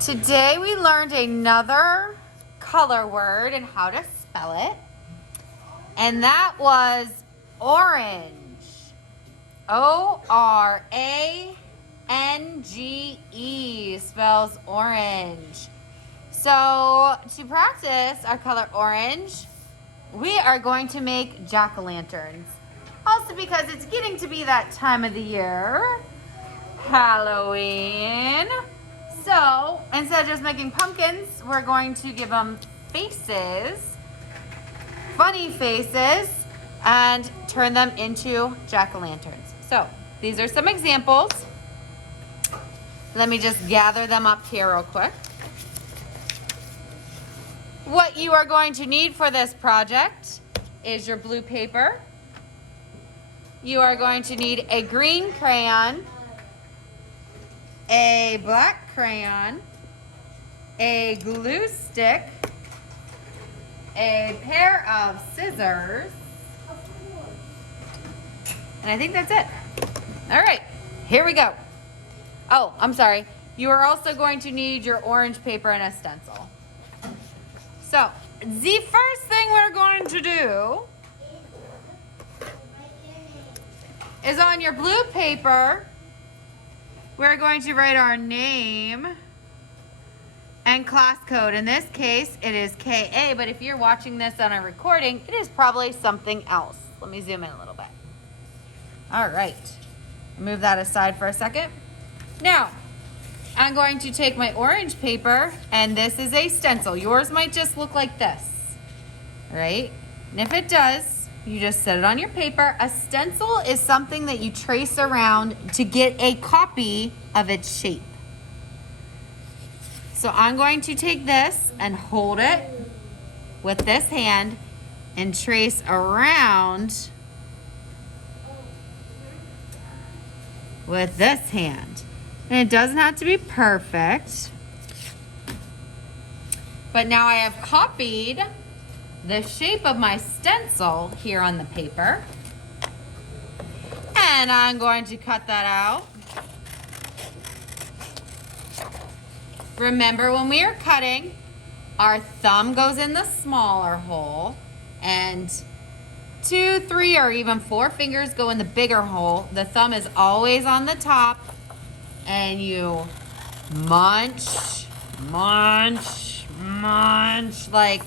Today we learned another color word and how to spell it. And that was orange. O-R-A-N-G-E spells orange. So to practice our color orange, we are going to make jack-o'-lanterns. Also because it's getting to be that time of the year, Halloween. So instead of just making pumpkins, we're going to give them faces, funny faces, and turn them into jack-o'-lanterns. So these are some examples. Let me just gather them up here real quick. What you are going to need for this project is your blue paper. You are going to need a green crayon, a black crayon, a glue stick, a pair of scissors, and I think that's it. All right, here we go. Oh, I'm sorry. You are also going to need your orange paper and a stencil. So, the first thing we're going to do is on your blue paper, we're going to write our name and class code. In this case, it is KA, but if you're watching this on a recording, it is probably something else. Let me zoom in a little bit. All right, move that aside for a second. Now, I'm going to take my orange paper, and this is a stencil. Yours might just look like this, right? And if it does, you just set it on your paper. A stencil is something that you trace around to get a copy of its shape. So I'm going to take this and hold it with this hand and trace around with this hand. And it doesn't have to be perfect. But now I have copied the shape of my stencil here on the paper. And I'm going to cut that out. Remember, when we are cutting, our thumb goes in the smaller hole and 2, 3, or even 4 fingers go in the bigger hole. The thumb is always on the top, and you munch, munch, munch, like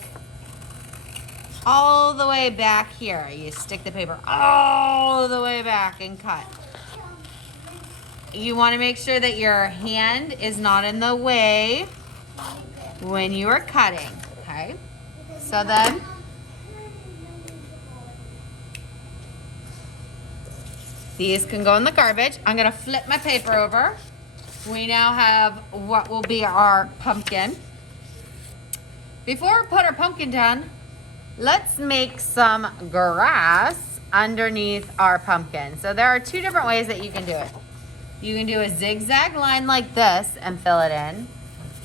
all the way back here. You stick the paper all the way back and cut. You want to make sure that your hand is not in the way when you are cutting, okay? So then, these can go in the garbage. I'm gonna flip my paper over. We now have what will be our pumpkin. Before we put our pumpkin down, let's make some grass underneath our pumpkin. So there are 2 different ways that you can do it. You can do a zigzag line like this and fill it in,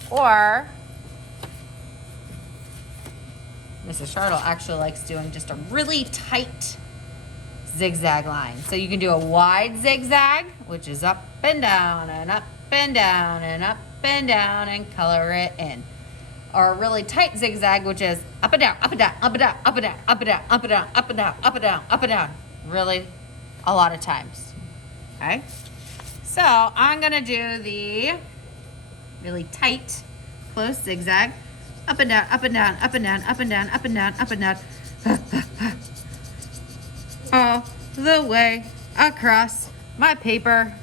or Mrs. Charlotte actually likes doing just a really tight zigzag line. So you can do a wide zigzag, which is up and down and up and down and up and down, and color it in. Or a really tight zigzag, which is up and down, up and down, up and down, up and down, up and down, up and down, up and down, up and down, up and down. Really a lot of times. Okay? So I'm gonna do the really tight, close zigzag. Up and down, up and down, up and down, up and down, up and down, up and down. All the way across my paper.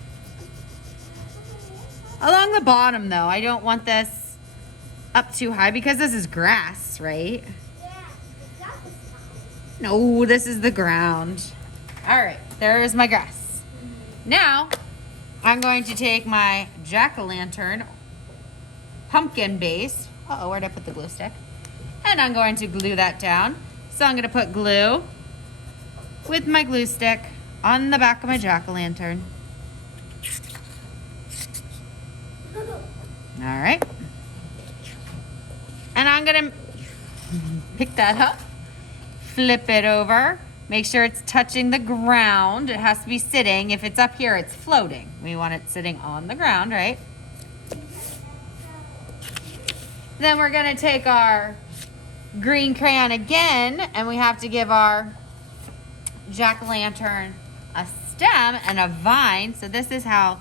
Along the bottom though, I don't want this up too high because this is grass, right? No, this is the ground. All right, there's my grass. Now, I'm going to take my jack-o'-lantern pumpkin base. Uh-oh, where'd I put the glue stick? And I'm going to glue that down. So I'm gonna put glue with my glue stick on the back of my jack-o'-lantern. All right. And I'm gonna pick that up, flip it over, make sure it's touching the ground. It has to be sitting. If it's up here, it's floating. We want it sitting on the ground, right? Then we're gonna take our green crayon again, and we have to give our jack-o'-lantern a stem and a vine. So this is how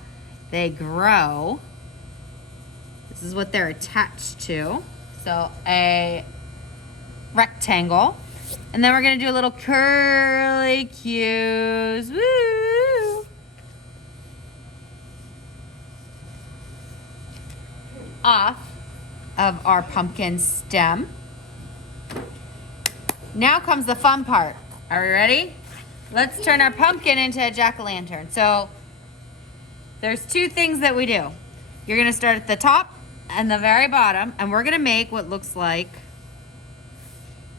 they grow. This is what they're attached to. So a rectangle. And then we're gonna do a little curly cues. Woo! Off of our pumpkin stem. Now comes the fun part. Are we ready? Let's turn our pumpkin into a jack-o'-lantern. So there's two things that we do. You're gonna start at the top and the very bottom, and we're gonna make what looks like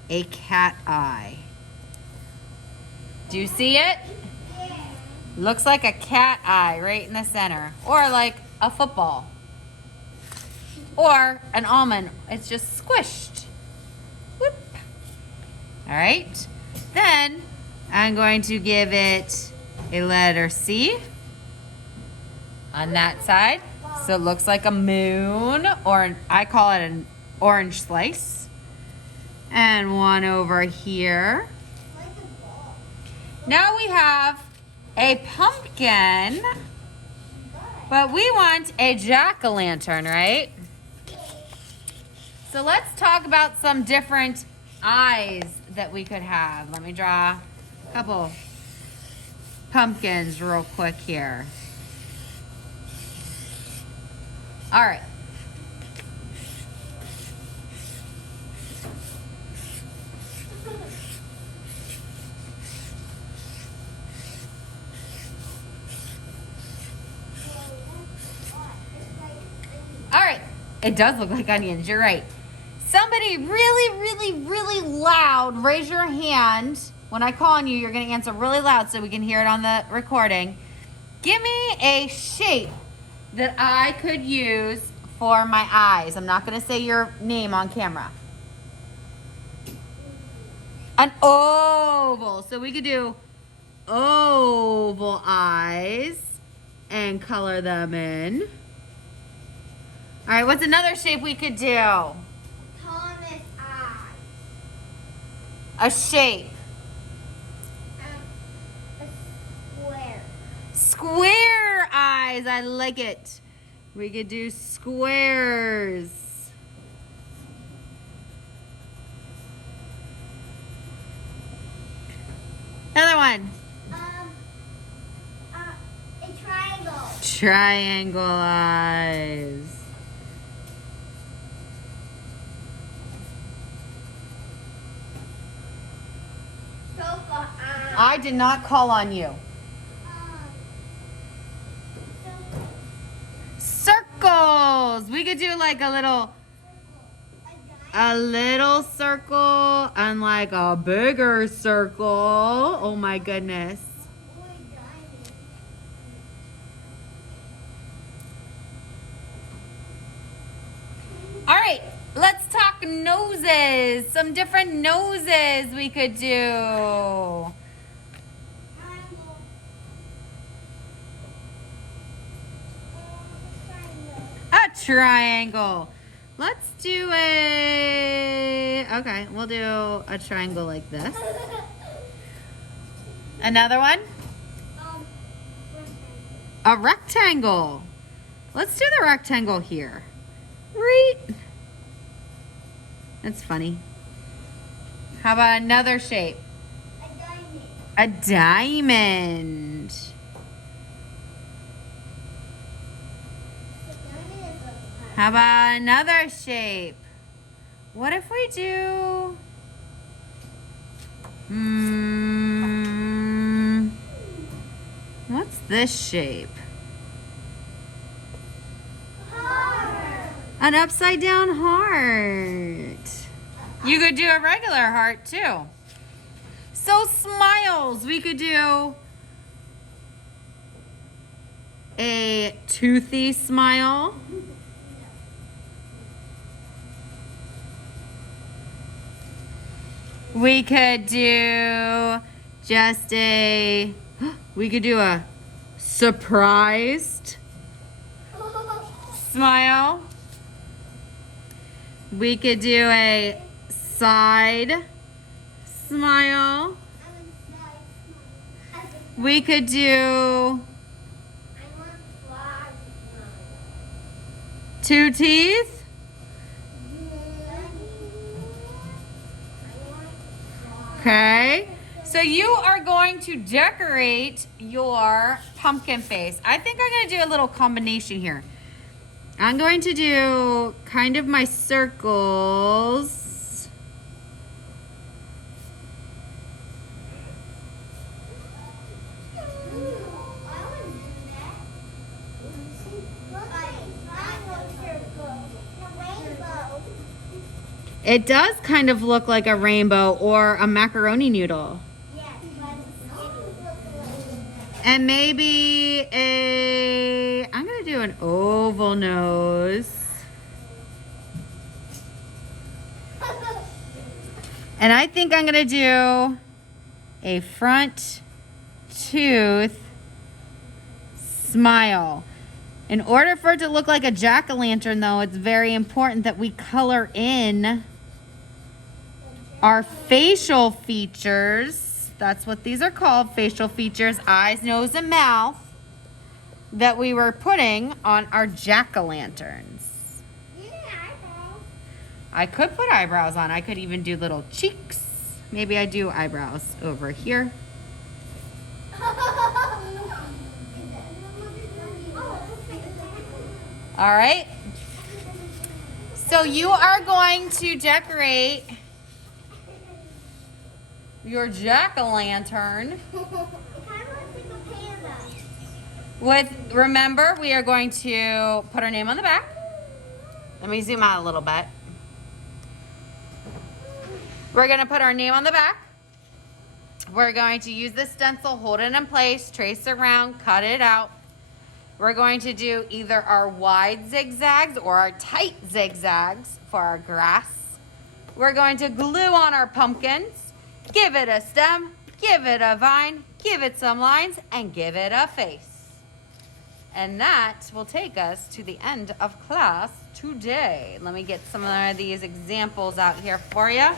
a cat eye. Do you see it? Looks like a cat eye right in the center, or like a football, or an almond. It's just squished. Whoop. All right. Then I'm going to give it a letter C on that side. So it looks like a moon, or I call it an orange slice. And one over here. Now we have a pumpkin, but we want a jack-o'-lantern, right? So let's talk about some different eyes that we could have. Let me draw a couple pumpkins real quick here. All right. All right. It does look like onions. You're right. Somebody really, really, really loud, raise your hand. When I call on you, you're going to answer really loud so we can hear it on the recording. Give me a shape that I could use for my eyes. I'm not going to say your name on camera. An oval. So we could do oval eyes and color them in. All right, what's another shape we could do? Thomas eye. A shape. A square. Square eyes. I like it. We could do squares. Another one. A triangle. Triangle eyes. Sofa eye. I did not call on you. Circles. We could do like a little circle and like a bigger circle. Oh my goodness. All right, let's talk noses. Some different noses we could do. A triangle. Let's do okay, we'll do a triangle like this. Another one? A rectangle. Let's do the rectangle here. Right. That's funny. How about another shape? A diamond. A diamond. How about another shape? What if we do... what's this shape? Heart. An upside down heart. You could do a regular heart too. So smiles, we could do a toothy smile. We could do just we could do a surprised smile. We could do a side smile. We could do two teeth. Okay. So you are going to decorate your pumpkin face. I think I'm going to do a little combination here. I'm going to do kind of my circles. It does kind of look like a rainbow or a macaroni noodle. And maybe I'm gonna do an oval nose. And I think I'm gonna do a front tooth smile. In order for it to look like a jack-o'-lantern though, it's very important that we color in our facial features. That's what these are called, facial features, eyes, nose, and mouth, that we were putting on our jack-o'-lanterns. I could put eyebrows on. I could even do little cheeks. Maybe I do eyebrows over here. All right. So you are going to decorate your jack-o'-lantern with, remember, we are going to put our name on the back. Let me zoom out a little bit. We're gonna put our name on the back. We're going to use the stencil, hold it in place, trace around, cut it out. We're going to do either our wide zigzags or our tight zigzags for our grass. We're going to glue on our pumpkins, give it a stem, give it a vine, give it some lines, and give it a face. And that will take us to the end of class today. Let me get some of these examples out here for you. How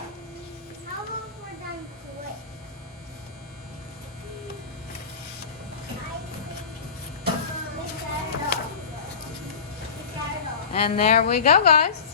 long we're done quick? We started off. And there we go, guys.